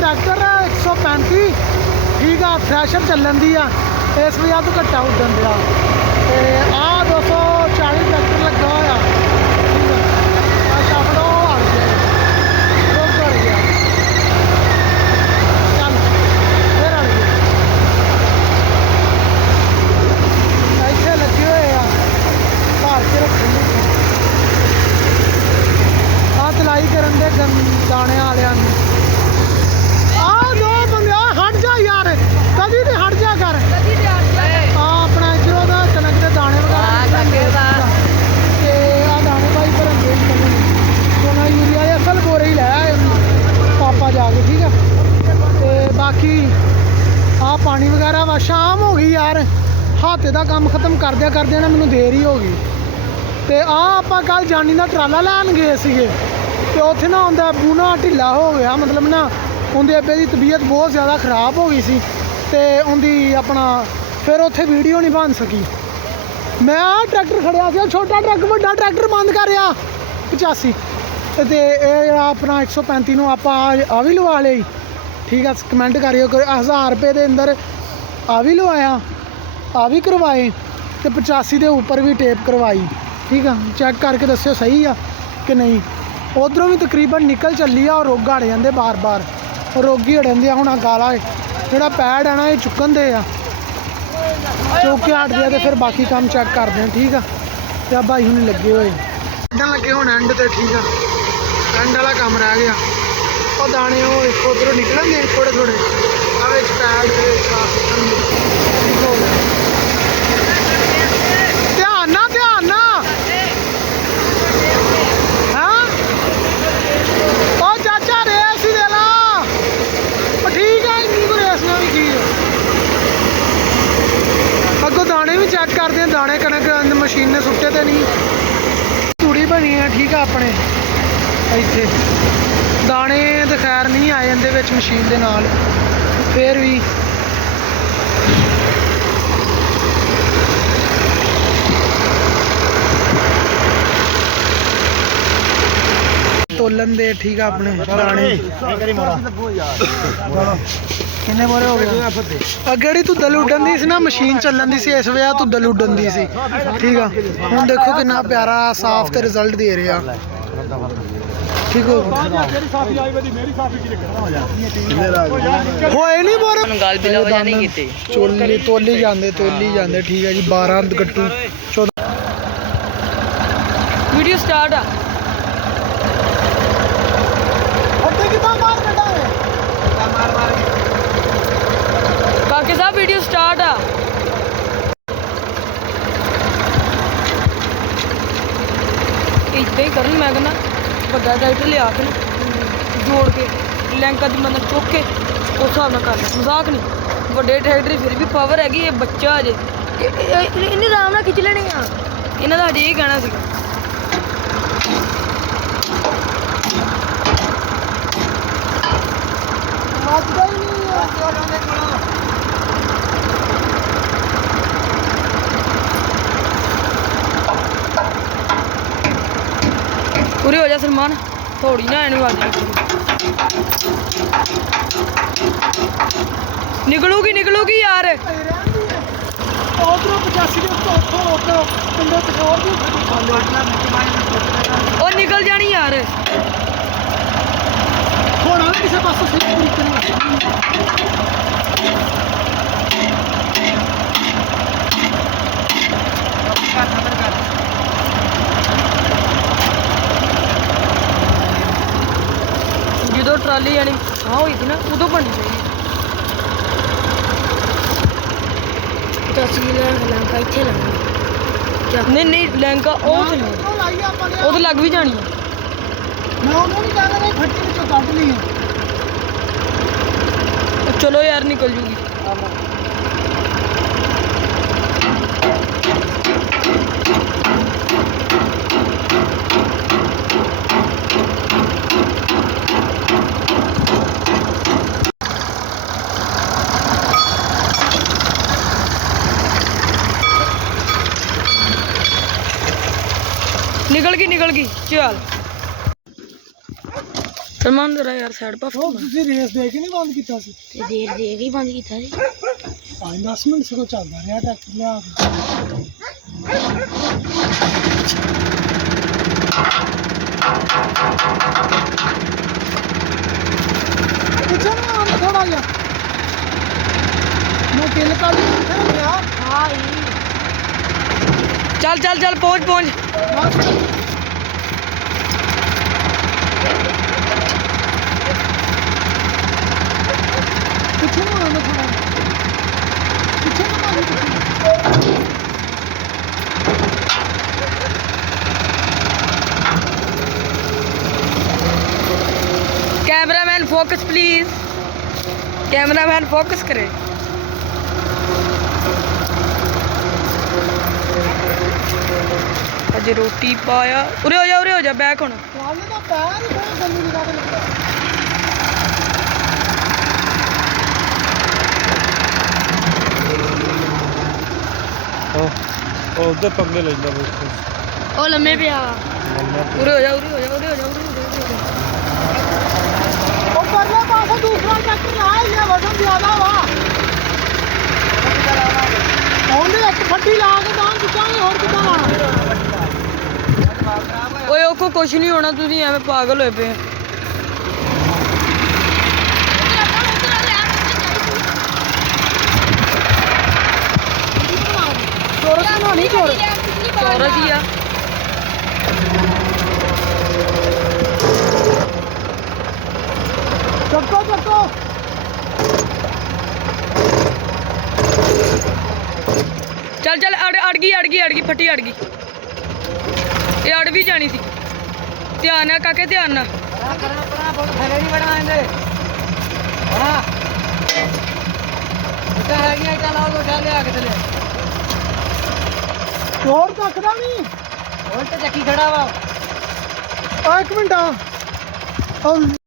tractor 135 ठीक है thresher चलन दी इस वजह तो घट्टा उड्डन दिया आ 240 ट्रैक्टर लगा हुआ ठीक है शाफड़ो आ गया रुक अड़ गया चल फिर अड़ गया इतने लगे हुए भार के रखने आ तलाई करन दे दाने वालियां आ दो बंदे हट जा यार कभी नहीं हट जा कर अपना इधरों का कनक के दाने वगैरह आ दाने भाई भरन दे सोना यूरिया के असल बोरे ही लाया पापा जाके ठीक है तो बाकी आ पानी वगैरह वा शाम हो गई यार हाथे का काम खत्म करदे ना मैनू देर ही हो गई तो आप कल जानी का ट्राला लैन गए थे तो उत्थे ना उनका बूना ढिला हो गया मतलब ना उनके अब्बे की तबीयत बहुत ज़्यादा खराब हो गई सी ते उनकी अपना फिर उत्थे वीडियो नहीं बन सकी मैं ट्रैक्टर खड़िया से छोटा ट्रक बड़ा ट्रैक्टर बंद कर 85 तो ये अपना 135 आप आ भी लवा ली ठीक है कमेंट करियो 1000 रुपये के अंदर आ भी लवाया आ भी करवाए तो 85 के उपर भी टेप करवाई ठीक है चैक करके दस्यो सही आ कि नहीं उधरों भी तकरीबन निकल चली और रोग अड़ जाते बार बार रोग ही अड़न दिया हूँ गाला जोड़ा पैड है ना ये चुकन दे चुक के हट गया तो फिर बाकी काम चेक करते हैं ठीक है तो भाई हूँ लगे हुए इदा लगे हूँ एंड तो ठीक है एंड वाला काम रह गया और दाने वो उधरों निकलन दे थोड़े थोड़े पैड ठीक हो गया ध्यान ना हाँ ओ चाचा रेस ही दे ला ठीक है इन्नी को रेस में भी चीज अगों दाने भी चेक करते हैं दाने कनक मशीन ने सुट्टे तो नहीं तूड़ी बनी है ठीक है अपने इतने दाने तो खैर नहीं आए इहदे विच मशीन दे नाल फिर भी तोलन दे ठीक है अपने दाने किन्ने बोरे हो गए अगड़ी तू दल उड्डन दी सी ना मशीन चलन दी सी इस वजह तू दल उड्डन दी सी ठीक है हुण देखो कितना प्यारा साफ ते रिजल्ट दे रहा ठीक हो होए नहीं बोरे तोली जाते ठीक है जी 12 गट्टू 14 वीडियो स्टार्ट आ बाकी सब वीडियो स्टार्ट आ इतना ही करन मैं कहना बड़ा ट्रैक्टर लिया के जोड़ के लैंका की मदद चुक के उस हिसाब न कर मजाक नहीं बड़े ट्रैक्टर फिर भी पावर हैगी ये बच्चा अजे इन्हें आराम नाल खिच लेने इन्हों का अजे ये कहना सी पूरे हो जा सलमान थोड़ी ना इन्हें आज निकलूगी यार और निकल जानी यार किसी पास सही तरीके जो ट्राली यानी हाँ हुई थी ना उदो बननी चाहिए नहीं लहंगा वो तो लग भी जानी है चलो यार निकल जूगी निकल गई चल ਸਲਮਾਨ ਜਰਾ ਯਾਰ ਸਾਈਡ ਪਾ ਉਹ ਤੁਸੀਂ ਰੇਸ ਦੇ ਕੇ ਨਹੀਂ ਬੰਦ ਕੀਤਾ ਸੀ ਤੇ ਦੇਰ ਦੇ ਕੇ ਹੀ ਬੰਦ ਕੀਤਾ ਸੀ 5-10 ਮਿੰਟ ਸਗੋਂ ਚੱਲਦਾ ਰਿਹਾ ਟਰੈਕਟਰ ਲਿਆ ਕੇ ਪਿੱਛੇ ਨੂੰ ਆਉਣਾ ਥੋੜਾ ਜਿਹਾ ਮੈਂ ਕਿਲ ਕਰ ਲਿਆ ਹਾਂ ਚੱਲ ਚੱਲ ਚੱਲ ਪਹੁੰਚ ਪਹੁੰਚ ਪਿੱਛੇ ਨੂੰ ਆਉਣਾ ਥੋੜਾ ਪਿੱਛੇ ਨੂੰ ਆਉਣਾ cameraman focus please cameraman focus करे अज रोटी पाया उरे हो जा बैक होना ट्राले ਦਾ ਪੈਰ ਹੀ ਬਹੁਤ ਗੰਦੀ ਨਿਗਾਹ ਤੇ ਲੱਗਦਾ ਉਹ ਉਹਦੇ ਪੰਗੇ ਲੈਂਦਾ ਵੇਖੋ ओ लम्बे पे आ उरे हो जा ਉਹ ਪਰਲੇ ਪਾਸੇ ਦੂਸਰਾ ਟਰੈਕਟਰ ਨਾ ਲਿਆ ਵਜਨ ਜ਼ਿਆਦਾ ਵਾ ਉਹਨੇ ਇੱਕ ਫੱਟੀ ਲਾ ਕੇ ਤਾਂ ਚੁੱਕਾਂਗੇ ਹੋਰ ਕਿੱਦਾਂ ਲਾਣਾ ओए ओको कुछ नहीं होना तुसी एवें पागल होए पे ਚੋਰਸ ਬਣਾਉਣੀ ਚੋਰ चौरस ही आ ਚੱਕੋ चल चल अड़ गई फटी अड़ गई ये अड़ भी जानी थी ध्यान है काके ध्यान ना ਚੋਰ ਚੱਕਦਾ ਨਹੀਂ और तो चक्की खड़ा वा ਆ ਇੱਕ ਮਿੰਟ ਆ ਉਹ